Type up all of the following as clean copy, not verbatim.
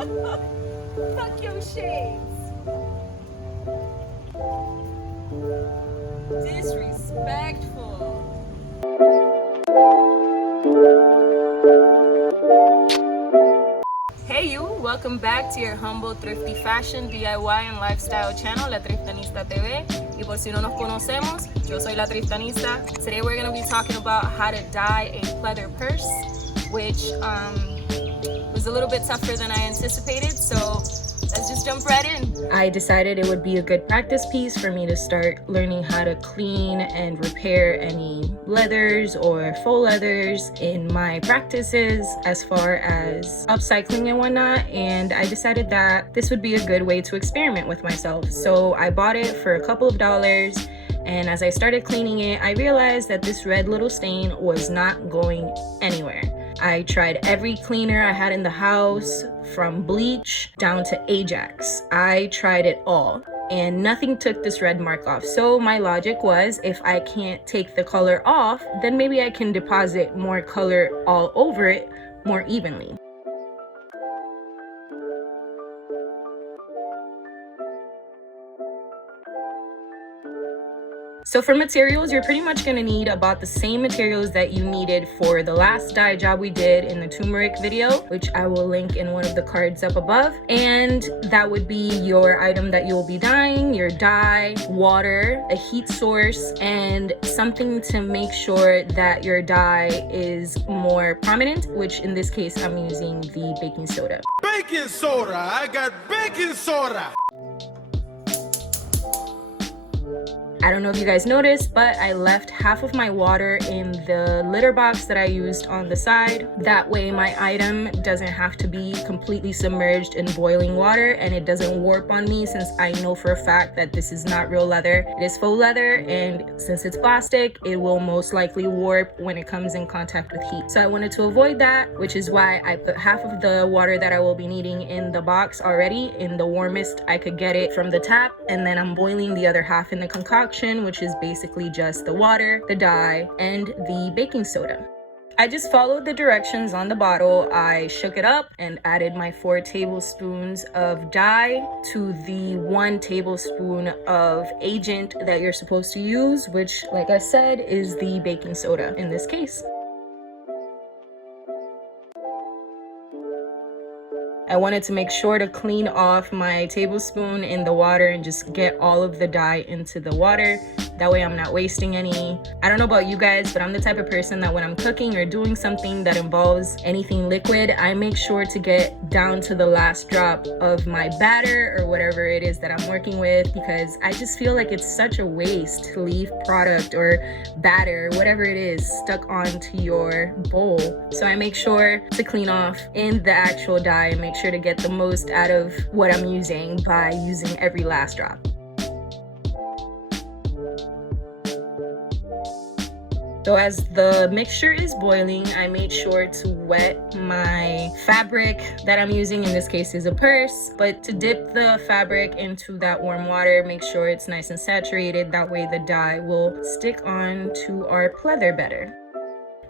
Fuck your shades. Disrespectful. Hey you, welcome back to your humble, thrifty fashion, DIY and lifestyle channel, La Triftanista TV. Y por si no nos conocemos, yo soy La Triftanista. Today we're going to be talking about how to dye a pleather purse, which was a little bit tougher than I anticipated, so let's just jump right in. I decided it would be a good practice piece for me to start learning how to clean and repair any leathers or faux leathers in my practices as far as upcycling and whatnot, and I decided that this would be a good way to experiment with myself. So I bought it for a couple of dollars, and as I started cleaning it, I realized that this red little stain was not going anywhere. I tried every cleaner I had in the house, from bleach down to Ajax. I tried it all and nothing took this red mark off. So my logic was, if I can't take the color off, then maybe I can deposit more color all over it more evenly. So for materials, you're pretty much gonna need about the same materials that you needed for the last dye job we did in the turmeric video, which I will link in one of the cards up above. And that would be your item that you'll be dyeing, your dye, water, a heat source, and something to make sure that your dye is more prominent, which in this case, I'm using the baking soda. Baking soda! I got baking soda! I don't know if you guys noticed, but I left half of my water in the litter box that I used on the side. That way my item doesn't have to be completely submerged in boiling water and it doesn't warp on me, since I know for a fact that this is not real leather. It is faux leather, and since it's plastic, it will most likely warp when it comes in contact with heat. So I wanted to avoid that, which is why I put half of the water that I will be needing in the box already, in the warmest I could get it from the tap, and then I'm boiling the other half in the concoction, which is basically just the water, the dye, and the baking soda. I just followed the directions on the bottle. I shook it up and added my 4 tablespoons of dye to the 1 tablespoon of agent that you're supposed to use, which, like I said, is the baking soda in this case. I wanted to make sure to clean off my tablespoon in the water and just get all of the dye into the water. That way I'm not wasting any. I don't know about you guys, but I'm the type of person that when I'm cooking or doing something that involves anything liquid, I make sure to get down to the last drop of my batter or whatever it is that I'm working with, because I just feel like it's such a waste to leave product or batter, whatever it is, stuck onto your bowl. So I make sure to clean off in the actual dye and make sure to get the most out of what I'm using by using every last drop. So as the mixture is boiling, I made sure to wet my fabric that I'm using. In this case is a purse, but to dip the fabric into that warm water, make sure it's nice and saturated. That way the dye will stick on to our pleather better.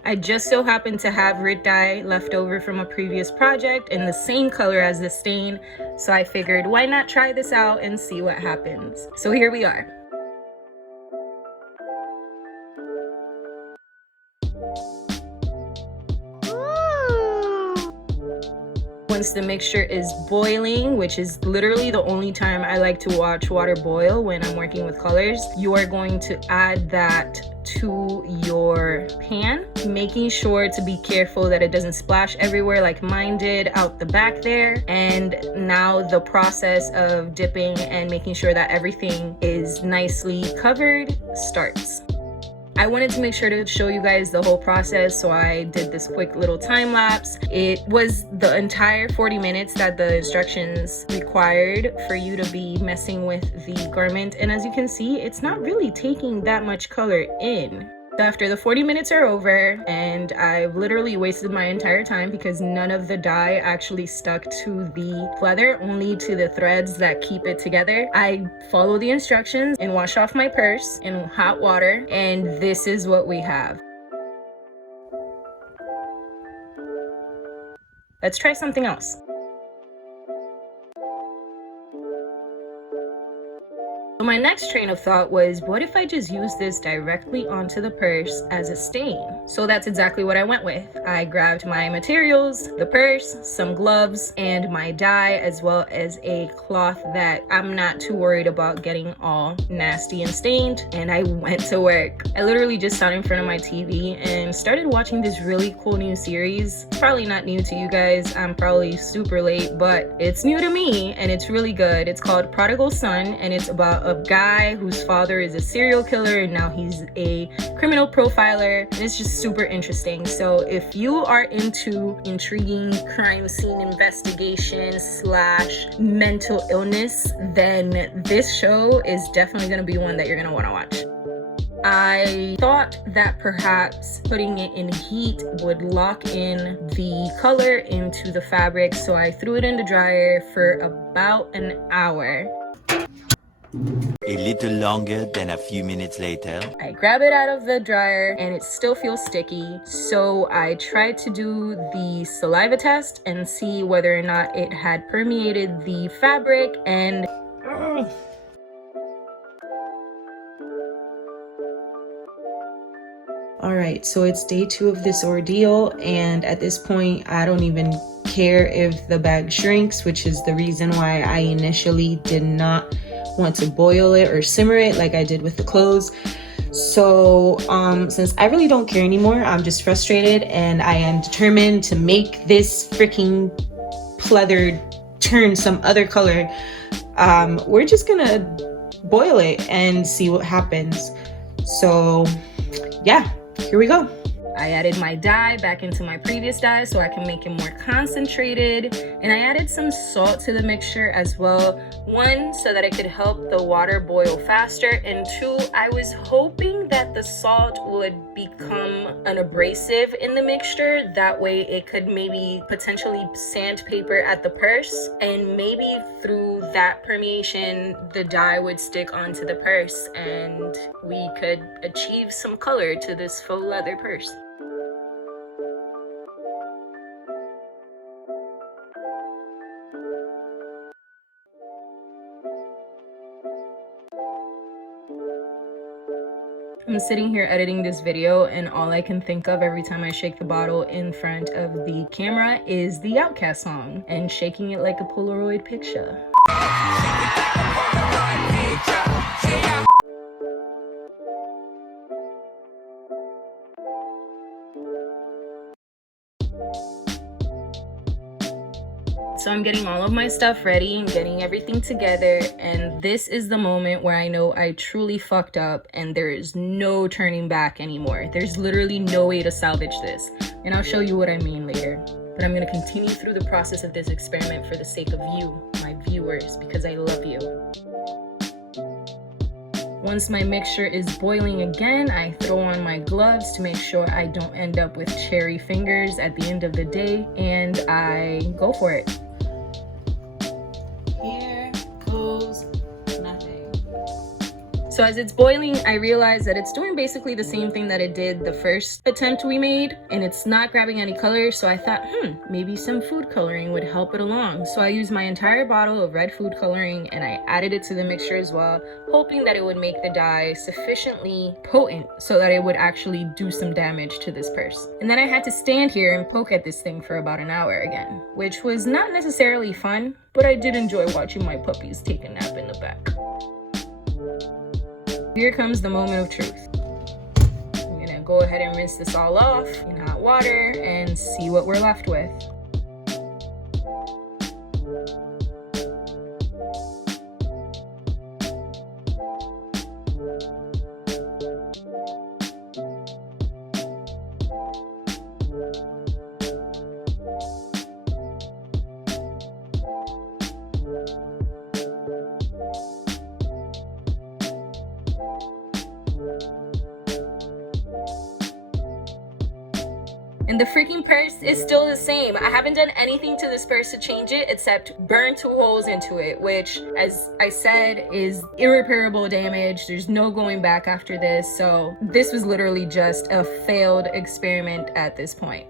I just so happened to have RIT Dye left over from a previous project in the same color as the stain, so I figured why not try this out and see what happens. So here we are. Once the mixture is boiling, which is literally the only time I like to watch water boil when I'm working with colors, you are going to add that to your pan, making sure to be careful that it doesn't splash everywhere like mine did out the back there. And now the process of dipping and making sure that everything is nicely covered starts. I wanted to make sure to show you guys the whole process, so I did this quick little time lapse. It was the entire 40 minutes that the instructions required for you to be messing with the garment, and as you can see, it's not really taking that much color in. After the 40 minutes are over, and I've literally wasted my entire time because none of the dye actually stuck to the pleather, only to the threads that keep it together, I follow the instructions and wash off my purse in hot water, and this is what we have. Let's try something else. my next train of thought was, what if I just use this directly onto the purse as a stain? So that's exactly what I went with. I grabbed my materials, the purse, some gloves, and my dye, as well as a cloth that I'm not too worried about getting all nasty and stained, and I went to work. I literally just sat in front of my TV and started watching this really cool new series. It's probably not new to you guys, I'm probably super late, but it's new to me and it's really good. It's called Prodigal Son, and it's about a guy whose father is a serial killer and now he's a criminal profiler, and it's just super interesting. So if you are into intriguing crime scene investigation / mental illness, then this show is definitely going to be one that you're going to want to watch. I thought that perhaps putting it in heat would lock in the color into the fabric, so I threw it in the dryer for about an hour. A little longer than a few minutes later. I grab it out of the dryer and it still feels sticky, so I tried to do the saliva test and see whether or not it had permeated the fabric, and all right, so it's day 2 of this ordeal, and at this point I don't even care if the bag shrinks, which is the reason why I initially did not want to boil it or simmer it like I did with the clothes. So since I really don't care anymore, I'm just frustrated and I am determined to make this freaking pleather turn some other color. We're just gonna boil it and see what happens. So yeah, here we go. I added my dye back into my previous dye so I can make it more concentrated, and I added some salt to the mixture as well. 1, so that it could help the water boil faster, and 2, I was hoping that the salt would become an abrasive in the mixture. That way it could maybe potentially sandpaper at the purse, and maybe through that permeation the dye would stick onto the purse and we could achieve some color to this faux leather purse. I'm sitting here editing this video and all I can think of every time I shake the bottle in front of the camera is the Outkast song and shaking it like a Polaroid picture. So I'm getting all of my stuff ready and getting everything together, and this is the moment where I know I truly fucked up and there is no turning back anymore. There's literally no way to salvage this, and I'll show you what I mean later. But I'm gonna continue through the process of this experiment for the sake of you, my viewers, because I love you. Once my mixture is boiling again, I throw on my gloves to make sure I don't end up with cherry fingers at the end of the day, and I go for it. Here goes nothing. So as it's boiling, I realize that it's doing basically the same thing that it did the first attempt we made, and it's not grabbing any color, so I thought, maybe some food coloring would help it along. So I used my entire bottle of red food coloring and I added it to the mixture as well, hoping that it would make the dye sufficiently potent so that it would actually do some damage to this purse. And then I had to stand here and poke at this thing for about an hour again, which was not necessarily fun, but I did enjoy watching my puppies take a nap in the back. Here comes the moment of truth. I'm gonna go ahead and rinse this all off in hot water and see what we're left with. And the freaking purse is still the same. I haven't done anything to this purse to change it except burn 2 holes into it, which, as I said, is irreparable damage. There's no going back after this. So this was literally just a failed experiment at this point.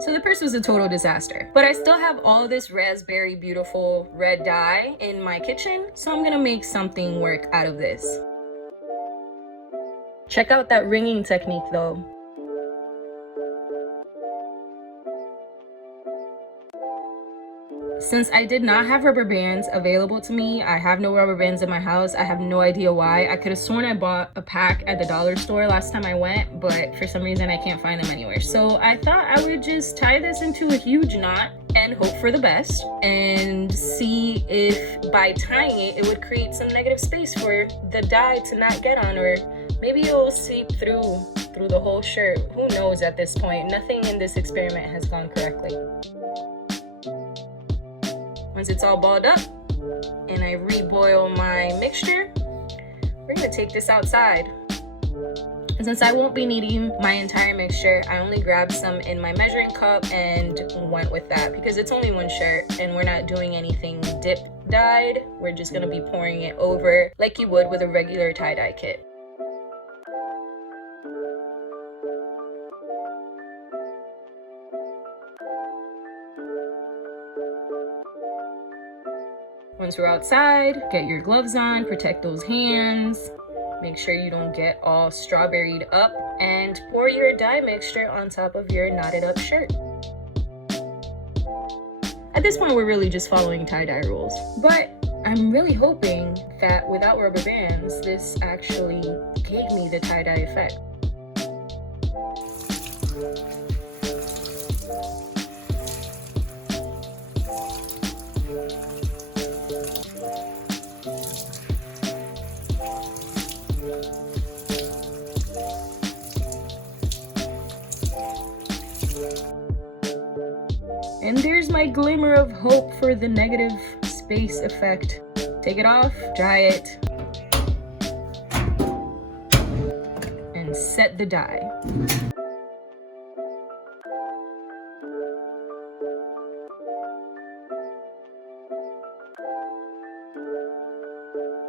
So the purse was a total disaster, but I still have all this raspberry beautiful red dye in my kitchen, so I'm gonna make something work out of this. Check out that ringing technique though. Since I did not have rubber bands available to me, I have no rubber bands in my house. I have no idea why. I could have sworn I bought a pack at the dollar store last time I went, but for some reason I can't find them anywhere. So I thought I would just tie this into a huge knot and hope for the best and see if by tying it, it would create some negative space for the dye to not get on, or maybe it will seep through the whole shirt. Who knows at this point? Nothing in this experiment has gone correctly. Once it's all balled up and I reboil my mixture, we're gonna take this outside. And since I won't be needing my entire mixture, I only grabbed some in my measuring cup and went with that because it's only one shirt and we're not doing anything dip dyed. We're just gonna be pouring it over like you would with a regular tie-dye kit. Once we're outside, get your gloves on, protect those hands. Make sure you don't get all strawberried up, and pour your dye mixture on top of your knotted up shirt. At this point, we're really just following tie-dye rules, but I'm really hoping that without rubber bands, this actually gave me the tie-dye effect. And there's my glimmer of hope for the negative space effect. Take it off, dry it, and set the dye.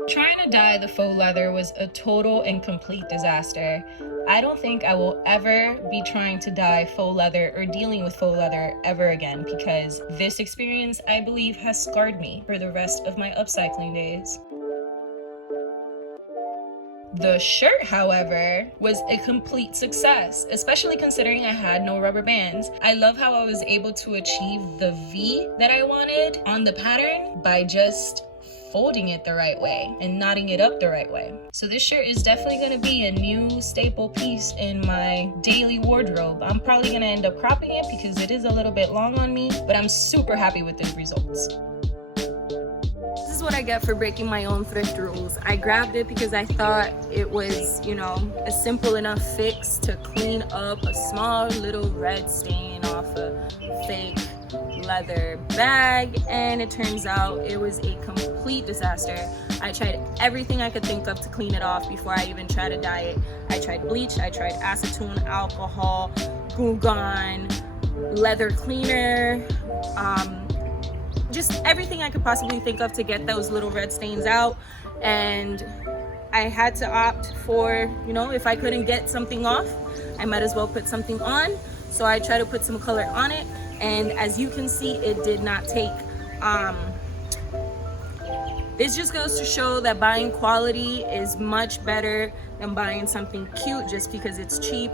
Trying to dye the faux leather was a total and complete disaster. I don't think I will ever be trying to dye faux leather or dealing with faux leather ever again, because this experience, I believe, has scarred me for the rest of my upcycling days. The shirt, however, was a complete success, especially considering I had no rubber bands. I love how I was able to achieve the V that I wanted on the pattern by just folding it the right way and knotting it up the right way. So this shirt is definitely going to be a new staple piece in my daily wardrobe. I'm probably going to end up cropping it because it is a little bit long on me, but I'm super happy with the results. This is what I get for breaking my own thrift rules. I grabbed it because I thought it was, a simple enough fix to clean up a small little red stain off a fake leather bag, and it turns out it was a complete disaster. I tried everything I could think of to clean it off before I even tried to dye it. I tried bleach, I tried acetone, alcohol, Goo Gone, leather cleaner, just everything I could possibly think of to get those little red stains out. And I had to opt for, if I couldn't get something off, I might as well put something on. So I tried to put some color on it, and as you can see, it did not take. This just goes to show that buying quality is much better than buying something cute just because it's cheap.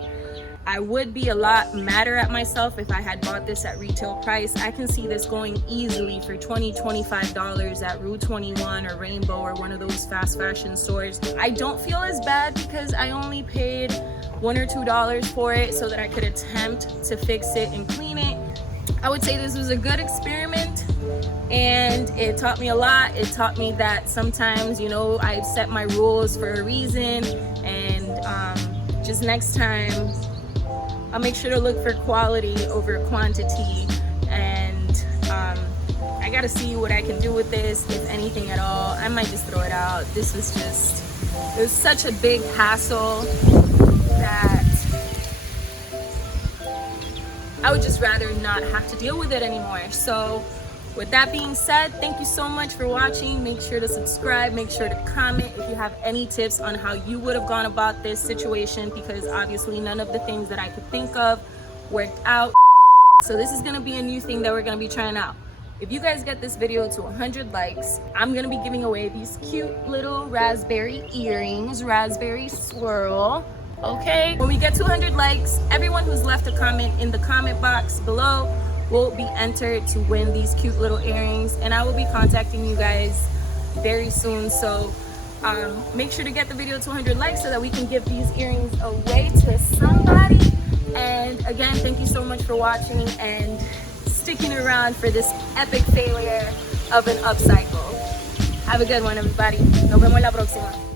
I would be a lot madder at myself if I had bought this at retail price. I can see this going easily for $20-$25 at Rue 21 or Rainbow or one of those fast fashion stores. I don't feel as bad because I only paid $1 or $2 for it so that I could attempt to fix it and clean it. I would say this was a good experiment, and it taught me a lot. It taught me that sometimes, I set my rules for a reason, and just next time I'll make sure to look for quality over quantity. And I gotta see what I can do with this, if anything at all. I might just throw it out. It was such a big hassle that I would just rather not have to deal with it anymore. So with that being said, thank you so much for watching. Make sure to subscribe, make sure to comment if you have any tips on how you would have gone about this situation, because obviously none of the things that I could think of worked out. So this is gonna be a new thing that we're gonna be trying out. If you guys get this video to 100 likes, I'm gonna be giving away these cute little raspberry earrings, raspberry swirl. Okay, when we get 200 likes, everyone who's left a comment in the comment box below will be entered to win these cute little earrings, and I will be contacting you guys very soon. So make sure to get the video to 100 likes so that we can give these earrings away to somebody. And again, thank you so much for watching and sticking around for this epic failure of an upcycle. Have a good one, everybody. Nos vemos la próxima.